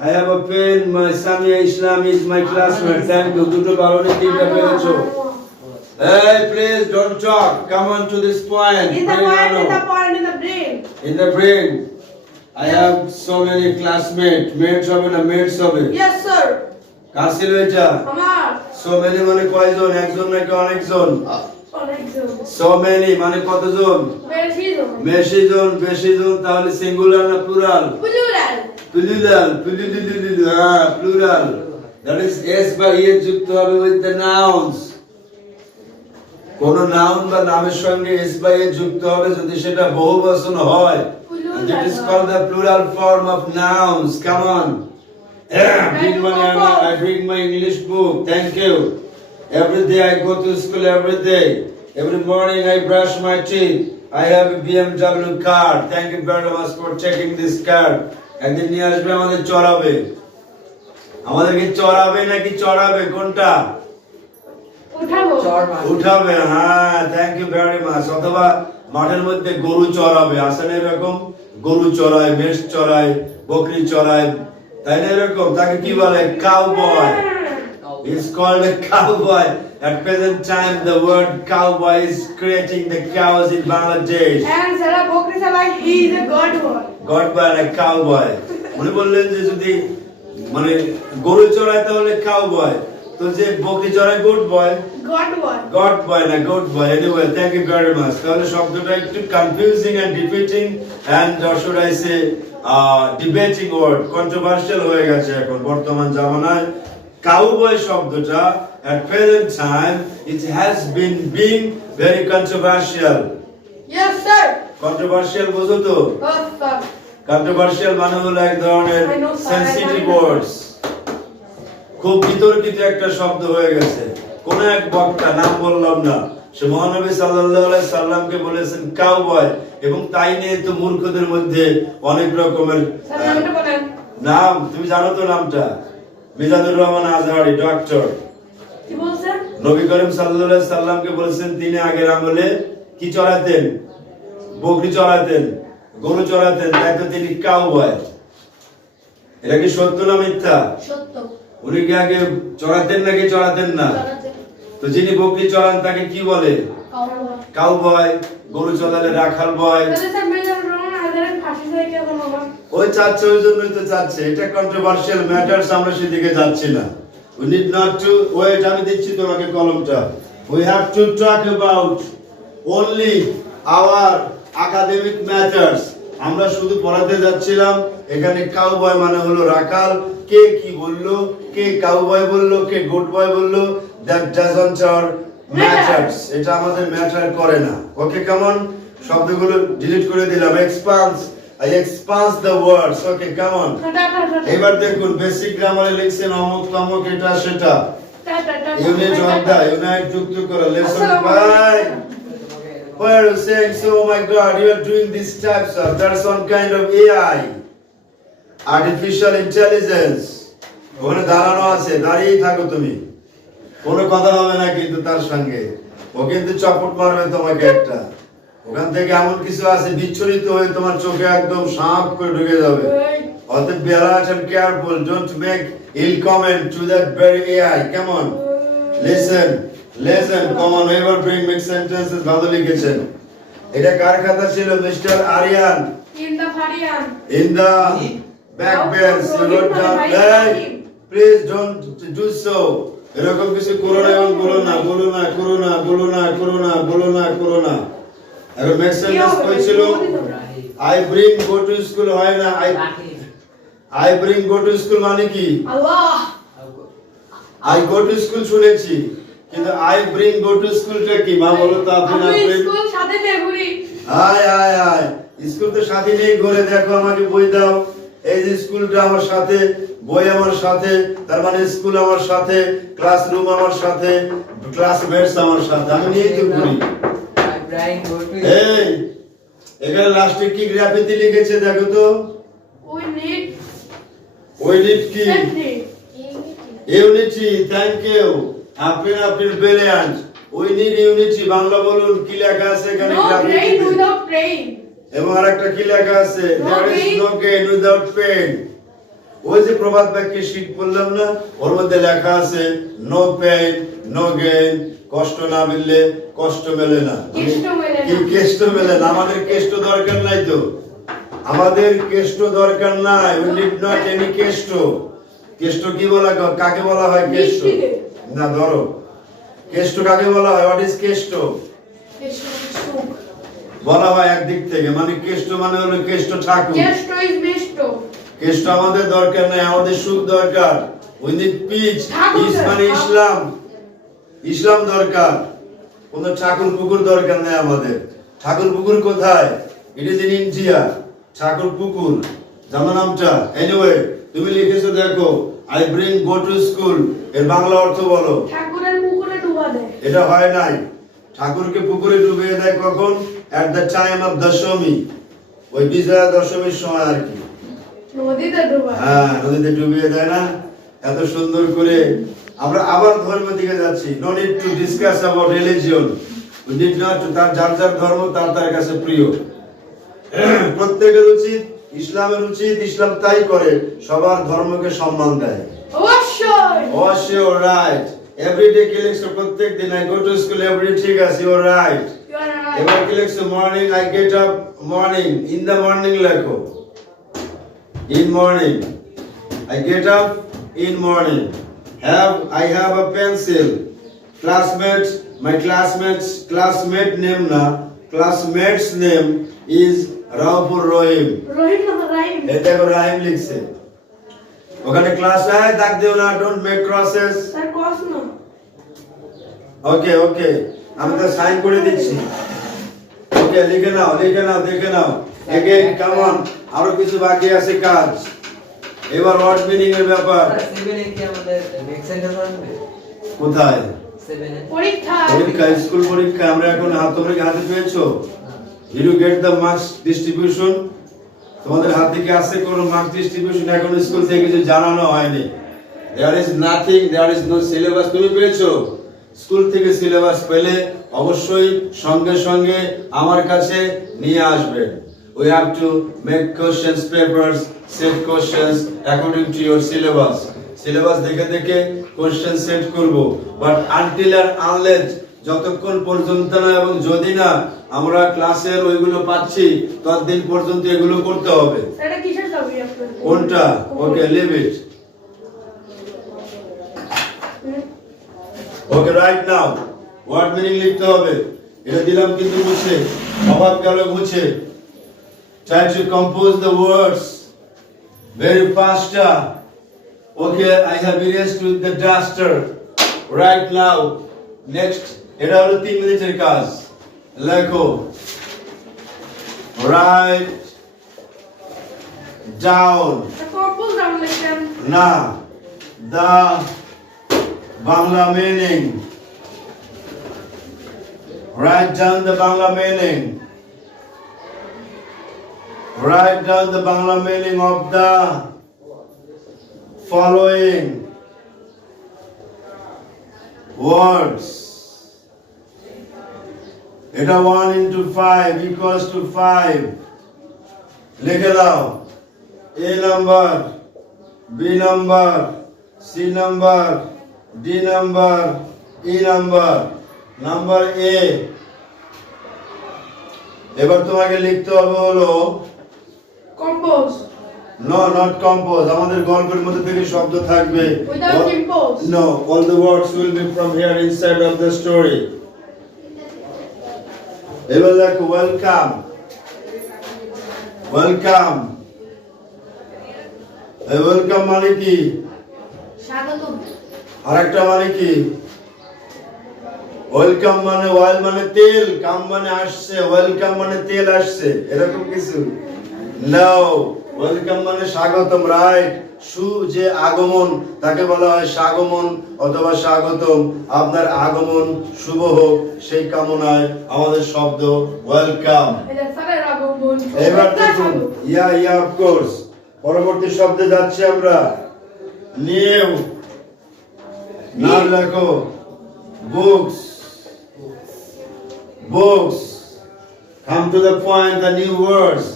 I have a pen. My Samia Islam is my classmate. Thank you. দুটো বারোটি তিনটা পেয়েছো। Hey, please don't talk. Come on to this point. In the point, in the point, in the brain. In the brain. I have so many classmates. Mates হবে না mates হবে? Yes, sir. কার ছিল এটা? আমার। So many মানে কয়জন? একজন নাকি অনেকজন? অনেকজন। So many মানে কতজন? বেশিজন। বেশিজন তাহলে সিঙ্গুলার না প্লুরাল? Plural. Plural. হ্যাঁ, plural. That is s by e যুক্ত হবে with the nouns. কোন নাউন বা নামের সঙ্গে s by e যুক্ত হবে যদি সেটা বহুবচন হয়। And it is called the plural form of nouns. Come on. I bring my English book. Thank you. Every day I go to school every day. Every morning I brush my teeth. I have a BMW card. Thank you very much for checking this card. একদিন নিয়ে আসবে আমাদের চড়াবে। আমাদেরকে চড়াবে নাকি চড়াবে কোনটা? উঠাবে। হ্যাঁ, thank you very much. অথবা মাঠের মধ্যে গরু চড়াবে। আসলে এরকম গরু চড়ায়, মেষ চড়ায়, বকরি চড়ায়, তাই না? এরকম তাকে কি বলে? Cowboy. It's called a cowboy. At present time, the word cowboy is creating the cows in Bangladesh. And Sarah Bokri Sabai, he is a god boy. God boy and a cowboy. উনি বললেন যে যদি মানে গরু চড়ায় তাহলে cowboy, তো যে বকরি চড়ায় goat boy. God boy. God boy না goat boy. Anyway, thank you very much. তাহলে শব্দটা একটু confusing and defeating and or should I say debating word, controversial হয়ে গেছে এখন বর্তমান জামানায়। Cowboy শব্দটা at present time it has been being very controversial. Yes, sir. Controversial বুঝো তো? Oh, sir. Controversial মানে হলো এক ধরনের sensitive words. খুব বিতর্কিত একটা শব্দ হয়ে গেছে। কোন এক বক্তা, নাম বললাম না, সে মহানবী সাল্লাল্লাহু আলাইহি সাল্লামকে বলেছেন কাউবয়, এবং তাই নিয়ে তো মূর্খদের মধ্যে অনেক রকমের নাম। তুমি জানো তো নামটা? মিজানুর রহমান আজহারি, ডক্টর। কি বলছেন? নবী করিম সাল্লাল্লাহু আলাইহি সাল্লামকে বলেছেন তিনি আগের আমলে কি চড়াতেন? বকরি চড়াতেন, গরু চড়াতেন, তাই তো তিনি কাউবয়। এটা কি সত্য না মিথ্যা? সত্য। উনি কি আগে চড়াতেন নাকি চড়াতেন না? তো যিনি বকরি চড়ান তাকে কি বলে? কাউবয়। গরু চড়ালে রাখাল বয়। ওই চাচ্ছে, ওই জন্যই তো চাচ্ছে। এটা কন্ট্রোভার্সিয়াল ম্যাটারস, আমরা সেদিকে যাচ্ছি না। We need not to wait. আমি দিচ্ছি তোমাকে কলমটা। We have to talk about only our academic matters. আমরা শুধু পড়াতে যাচ্ছিলাম। এখানে কাউবয় মানে হলো রাখাল। কে কি বললো, কে কাউবয় বললো, কে গুড বয় বললো, that doesn't our matters. এটা আমাদের ম্যাটার করে না। ওকে, কাম অন। শব্দগুলো ডিলিট করে দিলাম। Expanse, I expand the words. Okay, come on. এবার দেখুন বেসিক গ্রামারে লিখছেন অমুক তমুক এটা সেটা। ইউনিট অর্ধা, ইউনাইট যুক্ত করা। Lesson 5. Why are you saying so? Oh my God, you are doing these types of, that's some kind of AI, artificial intelligence. ওখানে দাঁড়ানো আছে, দাঁড়িয়েই থাকো তুমি, কোনো কথা হবে না কিন্তু তার সঙ্গে। ও কিন্তু চপট মারবে তোমাকে একটা। ওখান থেকে এমন কিছু আছে বিচ্ছুরিত হয়ে তোমার চোখে একদম সাপ করে ঢুকে যাবে। অতএব be alert and careful, don't make ill comment to that very AI. Come on, listen, come on, ever bring mixed sentences. ভালো লিখেছেন। এটা কার খাতা ছিল? Mister Aryan. In the back bench, you wrote down. Please don't do so. এরকম কিছু করো না এবং বলো না। এখন নেক্সট সেন্টেন্স কই ছিল? I bring go to school হয় না। I bring go to school মানে কি? আল্লাহ। I go to school শুনেছি, কিন্তু I bring go to school টা কি? মা বলো তো আপনি না? আমি স্কুল সাথে নিয়ে ঘুরি। আয় স্কুল তো সাথে নিয়ে ঘুরে। দেখো আমাকে বই দাও। এই যে স্কুলটা আমার সাথে, বই আমার সাথে, তার মানে স্কুল আমার সাথে, ক্লাসরুম আমার সাথে, ক্লাসমেটস আমার সাথে, আমি নিয়ে তো ঘুরি। এই এখানে লাস্টে কি গ্রাফিতি লিখেছে দেখো তো? We need কি? ইউনিটি। থ্যাংক ইউ, আপনি brilliant. We need unity। Bangla বলুন কি লেখা আছে এখানে? এবং আরেকটা কি লেখা আছে? There is no gain without pain. ওই যে প্রবাদ বাক্যের শীট পড়লাম না, ওর মধ্যে লেখা আছে নো পেইন নো গেইন, কষ্ট না মিললে কষ্ট মেলে না। কেষ্ট মেলে না। কি কেষ্ট মেলে না? আমাদের কেষ্ট দরকার নাই তো, আমাদের কেষ্ট দরকার নাই। We need not any Keshto. Keshto কি বলা, কাকে বলা হয় কেষ্ট? মিষ্টিকে। না ধরো, কেষ্ট কাকে বলা হয়? What is Keshto? কেষ্ট মানে সুখ। বলা হয় একদিক থেকে, মানে কেষ্ট মানে হলো কেষ্ট ঠাকুর। Keshto is best. কেষ্ট আমাদের দরকার নাই, আমাদের সুখ দরকার। We need peace. Thakur peace মানে ঠাকুর। ইসলাম, ইসলাম দরকার। কোন ঠাকুর পুকুর দরকার নেই আমাদের। ঠাকুর পুকুর কোথায়? It is in India. Thakurpukur জানো নামটা? এনিওয়ে তুমি লিখেছো দেখো, I bring go to school, এর বাংলা অর্থ বলো। ঠাকুরের পুকুরে ডুবা দেয়। এটা হয় নাই। ঠাকুরকে পুকুরে ডুবিয়ে দেয় কখন? At the time of Dashami, ওই বিজয়া দশমীর সময় আর কি। নদীতে ডুবা। হ্যাঁ, নদীতে ডুবিয়ে দেয় না? এত সুন্দর করে। আমরা আবার ধর্মের দিকে যাচ্ছি। No need to discuss about religion. We need not to, তার যার যার ধর্ম তার তার কাছে প্রিয়। প্রত্যেকের উচিত, ইসলামের উচিত, ইসলাম তাই করে, সবার ধর্মকে সম্মান দেয়। অবশ্যই। অবশ্যই, রাইট। এভরিডে কি লিখছো? প্রত্যেক দিন I go to school every, ঠিক আছে, you are right. You are right. এবার কি লিখছো? Morning I get up, morning, in the morning লেখো। In morning, I get up in morning. I have a pencil. Classmates, my classmate name na, classmate's name is Raufur Rahim. রহিম না রাহিম। এটা দেখো রাহিম লিখছে। ওখানে class আয় দাগ দিও না, ডোন্ট মেক ক্রসেস। স্যার কস না। ওকে ওকে, আমি তো সাইন করে দিচ্ছি। ওকে, লিখে নাও, দেখে নাও। এগেইন কাম অন, আরো কিছু বাকি আছে কাজ। এবার ওয়ার্ড মিনিং এর ব্যাপার। 7 এ কি আমাদের নেক্সট সেন্টেন্স আসবে? কোথায়? 7 এ পরীক্ষা। পরীক্ষা, স্কুল পরীক্ষা। আমরা এখন তোমরা কি হাতে পেয়েছো? Did you get the marks distribution? তোমাদের হাত থেকে আছে কোন মার্কস ডিস্ট্রিবিউশন? এখন স্কুল থেকে কিছু জানানো হয়নি। There is nothing, there is no syllabus. তুমি পেয়েছো? স্কুল থেকে সিলেবাস পেলে অবশ্যই সঙ্গে সঙ্গে আমার কাছে নিয়ে আসবেন। We have to make questions papers, set questions according to your syllabus. Syllabus দেখে দেখে কোশ্চেন সেট করব। বাট আনটিল and unless, যতক্ষণ পর্যন্ত না এবং যদি না আমরা ক্লাসের ওইগুলো পাচ্ছি, ততদিন পর্যন্ত এগুলো করতে হবে। এটা কিসের ছবি আপনার? কোনটা? Okay, leave it. Okay, right now word meaning লিখতে হবে। এটা দিলাম কিন্তু মুছে, অভাব গেল মুছে। Try to compose the words very faster. Okay, I have erased with the duster right now. Next, এটা হলো 3 মিনিটের কাজ। লেখো, write down, কম্পোজ ডাউন লিখেন। না, the Bangla meaning. Write down the Bangla meaning. Write down the Bangla meaning of the following words. এটা 1 into 5 equals to 5. লিখে দাও। A number, B number, C number, D number, E number, number A। এবার তোমাকে লিখতে হবে হলো compose. no, not compose. আমাদের গল্পের মধ্যে থেকে শব্দ থাকবে। Without compose. No, all the words will be from here inside of the story. এবার দেখো, ওয়েলকাম, ওয়েলকাম। এই ওয়েলকাম মানে কি? স্বাগতম। আরেকটা মানে কি? ওয়েলকাম মানে, ওয়েল মানে তেল, কাম মানে আসছে, ওয়েলকাম মানে তেল আসছে, এরকম কিছু? নো, ওয়েলকাম মানে স্বাগতম, রাইট। সু যে আগমন, তাকে বলা হয় স্বাগমন অথবা স্বাগতম। আপনার আগমন শুভ হোক, সেই কামনায় আমাদের শব্দ ওয়েলকাম। এটা স্যারের আগমন। এবার দেখুন, ইয়া অফ কোর্স। পরবর্তী শব্দে যাচ্ছি আমরা। নিউ, নাম লেখো, books, books. Come to the point, the new words.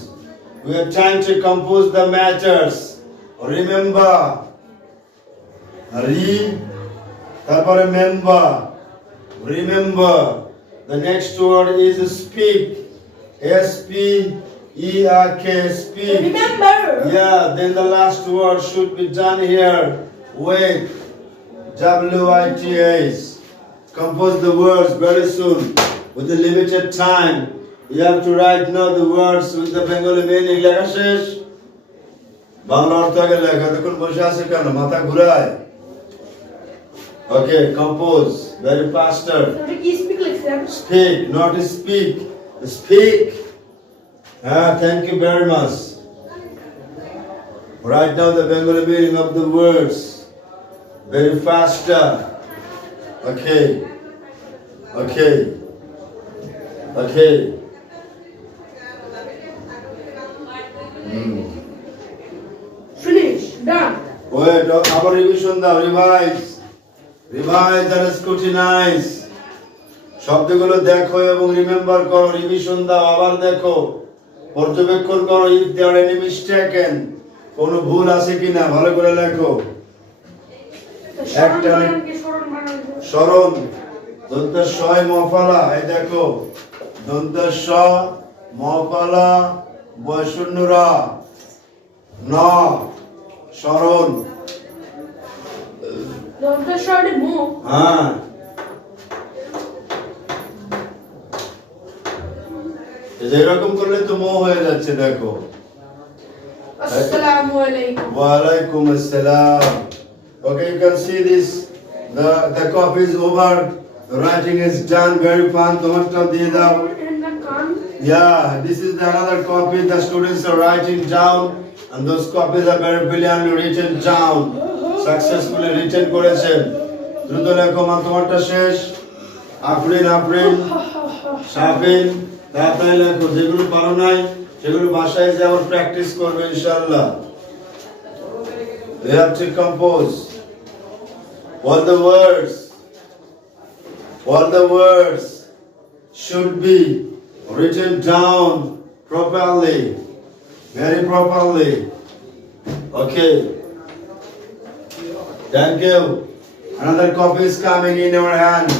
We are trying to compose the matters. Remember. তারপরে member. Remember. The next word is speak. S-P-E-A-K. Speak. Remember. Yeah, then the last word should be done here. Wait. W-I-T-H. Compose the words very soon. With the limited time. You have to write now the words with the Bengali meaning. লেখা শেষ? বাংলা অর্থ আগে লেখা। তখন বসে আছে কেন? মাথা ঘুরায়। Okay, compose. Very faster. ওটা কি স্পিক লিখছেন? Speak, not speak. Speak. Thank you very much. Write down the Bengali meaning of the words. Very faster. Okay. Okay. Okay. Finish. Done. Wait, আবার রিভিশন দাও, রিভাইজ। Revise and scrutinize. শব্দগুলো দেখো এবং remember করো, revision দাও, আবার দেখো, পর্যবেক্ষণ করো। if there are any mistaken, কোনো ভুল আছে কিনা ভালো করে লেখো। স্মরণ বানান কি স্মরণ বানান? স্মরণ, দন্ত শয় মফালা, এই দেখো, দন্ত স মফালা বয়শূন্যরা ন স্মরণ। দন্তস্বরে মুখ। হ্যাঁ, এরকম করলে তো মোহ হয়ে যাচ্ছে। দেখো, আসসালামু আলাইকুম। ওয়ালাইকুম আসসালাম। Okay, you can see this. The copy is over. The writing is done. Very fun. তোমারটা দিয়ে দাও। And the কান। Yeah, this is the another copy. The students are writing down, and those copies are very brilliantly written down. Successfully written করেছেন। দ্রুত লেখো, মা তোমারটা শেষ। আফরিন আফরিন শাফিন, তাড়াতাড়ি লেখো। যেগুলো পারো নাই সেগুলো বাসায় যে আবার প্র্যাকটিস করবে ইনশাআল্লাহ। You have to compose all the words should be written down properly, very properly. Okay, thank you. Another copy is coming in your hand.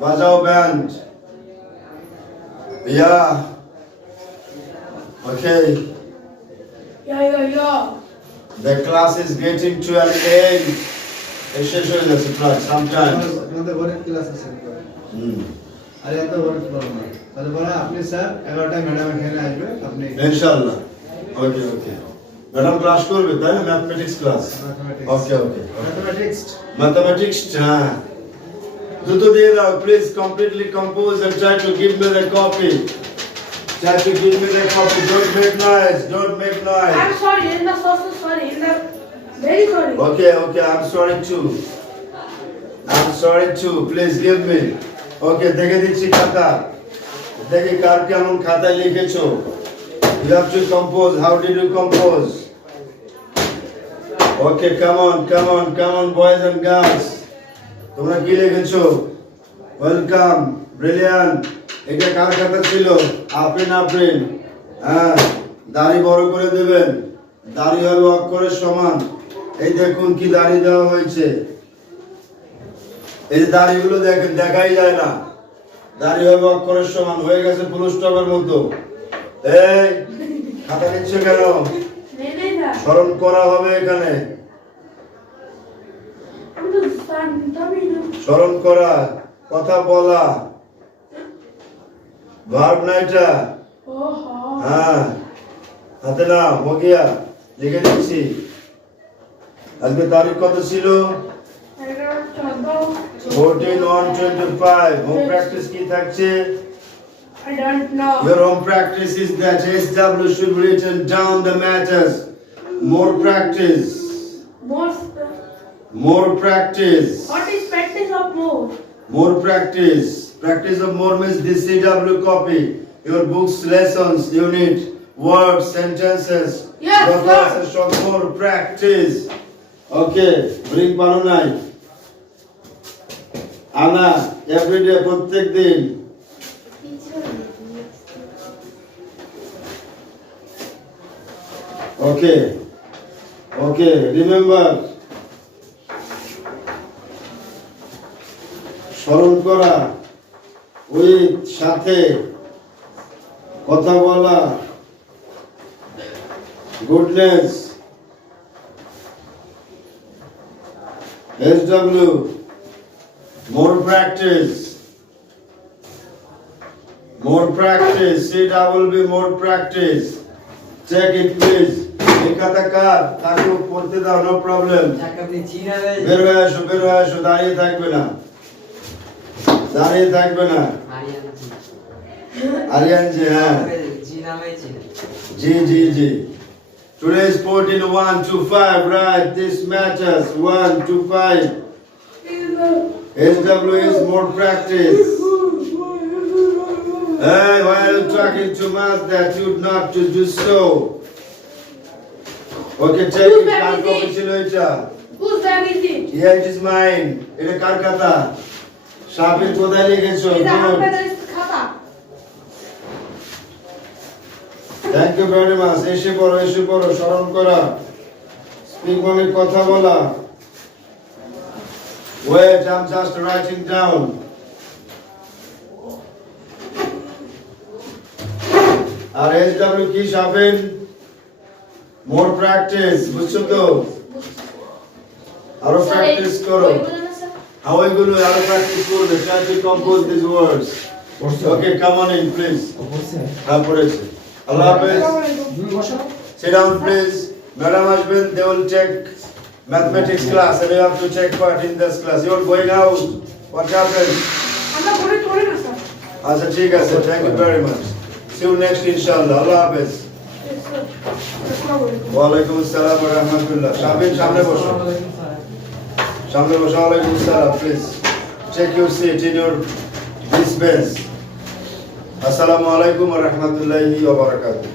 Bajao band. Yeah. Okay. Yeah. The class is getting to an end. শেষ হয়ে যাচ্ছে class sometimes. আমাদের ঘরে class আছে। আরে এত বড় class না। তাহলে বলা আপনি স্যার 11টায় ম্যাডাম এখানে আসবে, আপনি ইনশাআল্লাহ। ওকে ওকে। ম্যাডাম ক্লাস করবে তাই না? Mathematics class. Mathematics. ওকে ওকে। ম্যাথমেটিক্স ম্যাথমেটিক্স, হ্যাঁ। দ্রুত দিয়ে দাও, please completely compose and try to give me the copy. Try to give me the copy. Don't make noise. Don't make I'm noise. sorry. And the so sorry. And the very sorry. Okay, okay. I'm sorry too. I'm sorry too. Please give me. Okay, দেখে দিচ্ছি খাতা। দেখি কার কেমন খাতায় লিখেছো। You have to compose. How did you compose? Okay, come on, boys and girls. তোমরা কি লিখেছো? Welcome, brilliant. এটা কার খাতা ছিল? আফরিন। হ্যাঁ, দাড়ি বড় করে দেবেন। দাড়ি হবে অক্ষরের সমান। এই দেখুন কি দাড়ি দেওয়া হয়েছে। এই দাড়িগুলো দেখেন, দেখাই যায় না। দাড়ি হবে অক্ষরের সমান, হয়ে গেছে ফুল স্টপের মতো। এই খাতা নিচ্ছে কেন? নেই না। স্মরণ করা হবে এখানে। আমি তো জানতামই না। স্মরণ করা, কথা বলা, ভার্ব না এটা? ওহো। হ্যাঁ, হাতে না हो गया, লিখে দিচ্ছি। আজকে তারিখ কত ছিল? 14/1/25। হোম প্র্যাকটিস কি থাকছে? I don't know. Your home practice is that SW should be written down the matters. More practice. More practice. What is practice of more? More practice. Practice of more means this CW copy. Your books, lessons, unit, words, sentences. Yes, Your sir. classes show more practice. Okay. Bring Parunai. Anna, every day, প্রত্যেক দিন। Okay. Okay, remember. স্মরণ করা, with সাথে কথা বলা, goodness, SW, more practice, CWB, more practice. Check it please. এই খাতা কার? তাকে পড়তে দাও, no problem. যাকে আপনি চিনাবেন বের হয়ে আসো, দাঁড়িয়ে থাকবে না। আরিয়ান জি, হ্যাঁ। জি নামেই চিনে। জি। Today's sport in 1 to 5, right? This matters. 1 to 5. SW is more practice. Hey, why are you talking too much that you not to do so? Okay, check it. Car copy ছিল এটা? Whose bag is it? Yeah, it is mine. এটা কার খাতা? সাবির কোথায় লিখেছো? Is that Good. Ahmed's khata? Thank you very much. এসে পড়ো, স্মরণ করা। স্পিক মানে কথা বলা। Wait, I'm just writing down. R SW কি শাফিন? More practice, বুঝছো তো? আরো প্র্যাকটিস করো। ওইগুলো আরো প্র্যাকটিস করবে। Try to compose these words. Okay, come on in, please. হ্যাঁ, পড়েছে। আল্লাহ হাফেজ। Sit down, please. Madam আসবেন, they will check mathematics class and you have to take part in this class. You are going out. What happened? আমরা পড়ে পড়ে না sir. আচ্ছা, ঠিক আছে। Thank you very much. See you next inshallah. আল্লাহ হাফেজ। Yes, sir. আসসালামু আলাইকুম। ওয়ালাইকুম আসসালাম ওয়া রাহমাতুল্লাহ। শাবিন সামনে বসো। ওয়ালাইকুম আসসালাম, please. Take your seat in your this bench. আসসালামু আলাইকুম ওয়া রাহমাতুল্লাহি ওয়া বারাকাতুহু।